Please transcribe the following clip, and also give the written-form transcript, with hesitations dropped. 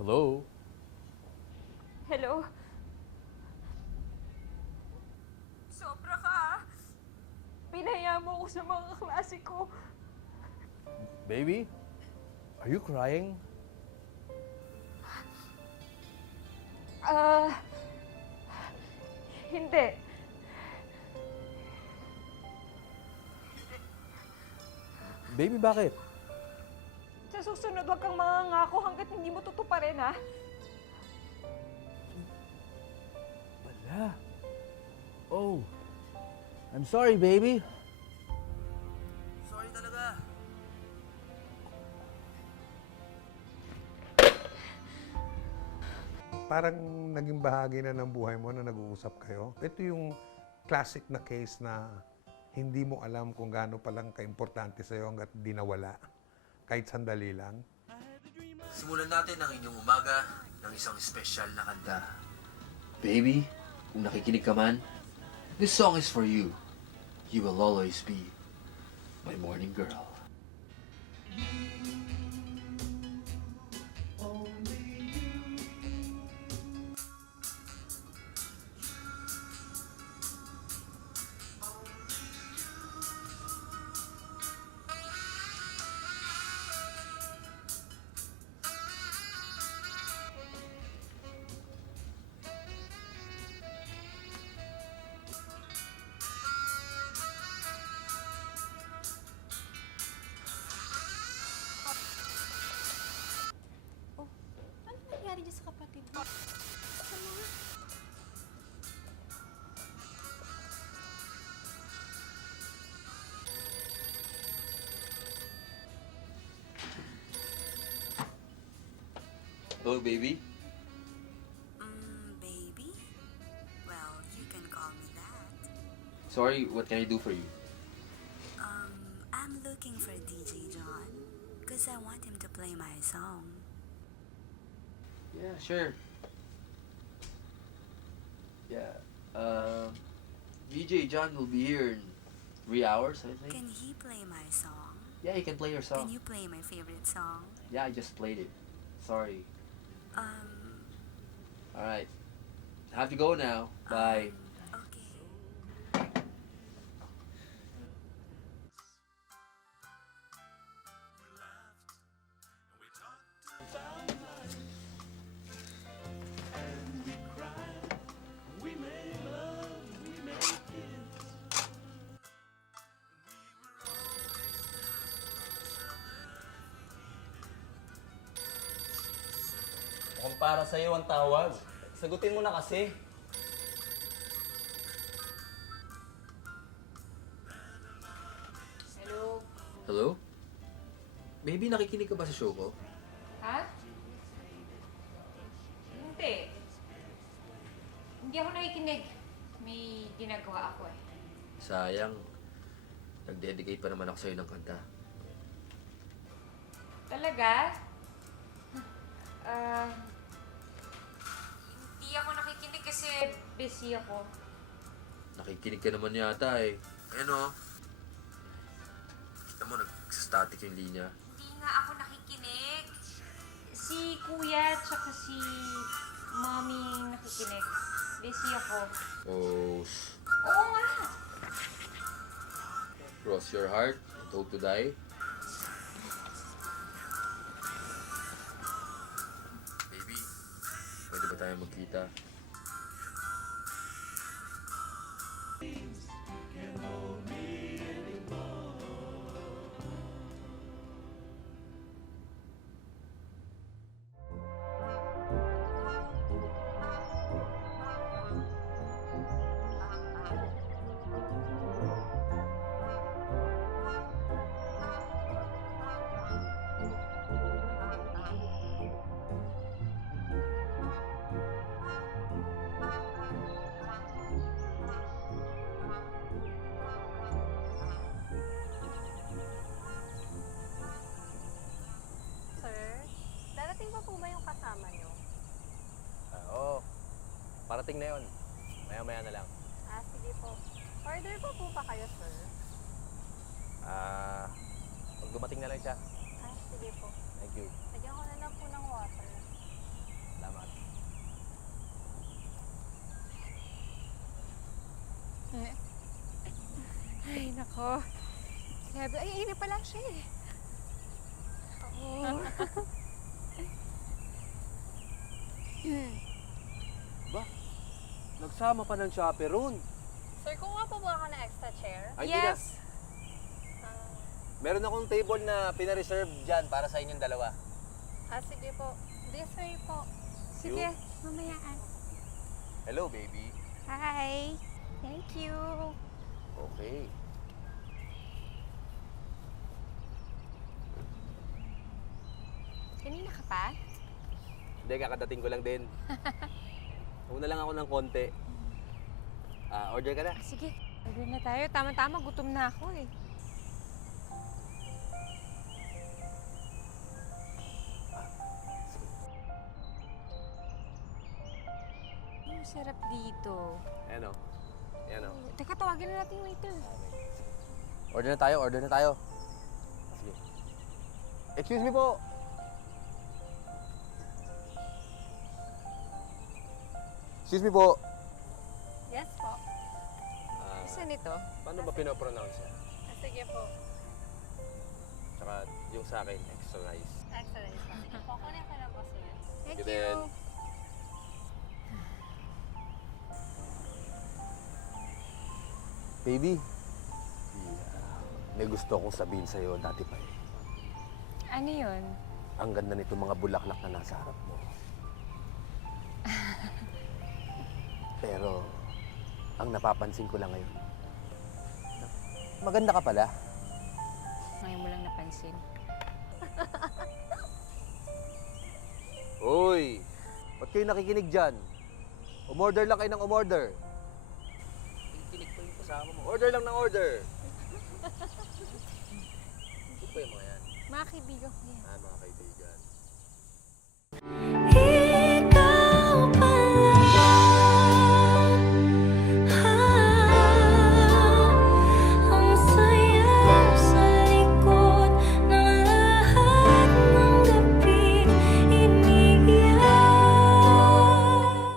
Hello? Hello? Sobra ka, ah. Pinaya mo ako sa mga kaklase ko. Baby? Are you crying? Ah, hindi. Baby, bakit? Sa susunod, huwag kang mangangako hanggat hindi mo tutuparin, ha? Wala. Oh. I'm sorry, baby. Sorry talaga. Parang naging bahagi na ng buhay mo na nag-uusap kayo. Ito yung classic na case na hindi mo alam kung gaano palang kaimportante sa'yo hanggat di nawala. Kahit sandali lang. Simulan natin ang inyong umaga ng isang espesyal na kanta. Baby, kung nakikinig ka man, this song is for you. You will always be my morning girl. Oh, ano nangyari dyan sa kapatid mo? Ano nga? Hello, baby. Baby? Well, you can call me that. Sorry, what can I do for you? I'm looking for DJ John, because I want him to play my song. Yeah, sure. Yeah, VJ John will be here in 3 hours, I think. Can he play my song? Yeah, he can play your song. Can you play my favorite song? Yeah, I just played it. Sorry. Alright. Have to go now. Bye. Okay. Kung para sa'yo ang tawag, sagutin mo na kasi. Hello? Hello? Baby, nakikinig ka ba sa show ko? Ha? Hindi. Hindi ako nakikinig. May ginagawa ako, eh. Sayang. Nag-dedicate pa naman ako sa'yo ng kanta. Talaga? Hindi ako nakikinig kasi busy ako. Nakikinig ka naman yata eh. Ayun o. Kita mo, nagsastatic yung linya. Hindi nga ako nakikinig. Si kuya tsaka si mommy nakikinig. Busy ako. Oh, Oo nga! cross your heart and hope to die. Baby, pwede ba tayo magkita? Sir, darating pa po ba yung kasama niyo? Oo. Parating na yon. Maya-maya na lang. Sige po. Order po ba kayo, sir? Pag dumating na lang siya. Sige po. Thank you. Lagyan ko na lang po ng water. Oh, grabe. Ay, ayun na pala siya eh. Oh. Nagsama pa ng chaperone. Sir, kung nga po ba ka na extra chair? Ay, hindi na. Yes. Meron akong table na pina-reserve dyan para sa inyong dalawa. Sige po. This way po. Sige, mamayaan. Hello, baby. Hi. Thank you. Okay. Kanina ka pa? Hindi, kakadating ko lang din. Una lang ako ng konti. Order ka na. Sige, order na tayo. Tama-tama, gutom na ako eh. Ang sarap dito. Ayan o. Ayan o. Teka, tawagin na natin yung waiter. Order na tayo, order na tayo. Sige. Excuse me po. Excuse me po. Yes po. Saan ito? Paano ba pinopronounce yan? Sige po. Tsaka yung sa akin, extra rice. Excellent. Kukunin ko na po sir. Thank Sige din. you. Baby, may gusto akong sabihin sa'yo dati pa eh. Ano yun? Ang ganda nito mga bulaklak na nasa harap mo. Pero, ang napapansin ko lang ngayon, maganda ka pala. Ngayon mo lang napansin. Uy! Ba't kayo nakikinig dyan? Umorder lang kayo ng umorder. Kikinig pa yung kasama mo. Order lang ng order. Ito pa yung mga yan. Mga kaibigan ko yan. Mga kaibigan.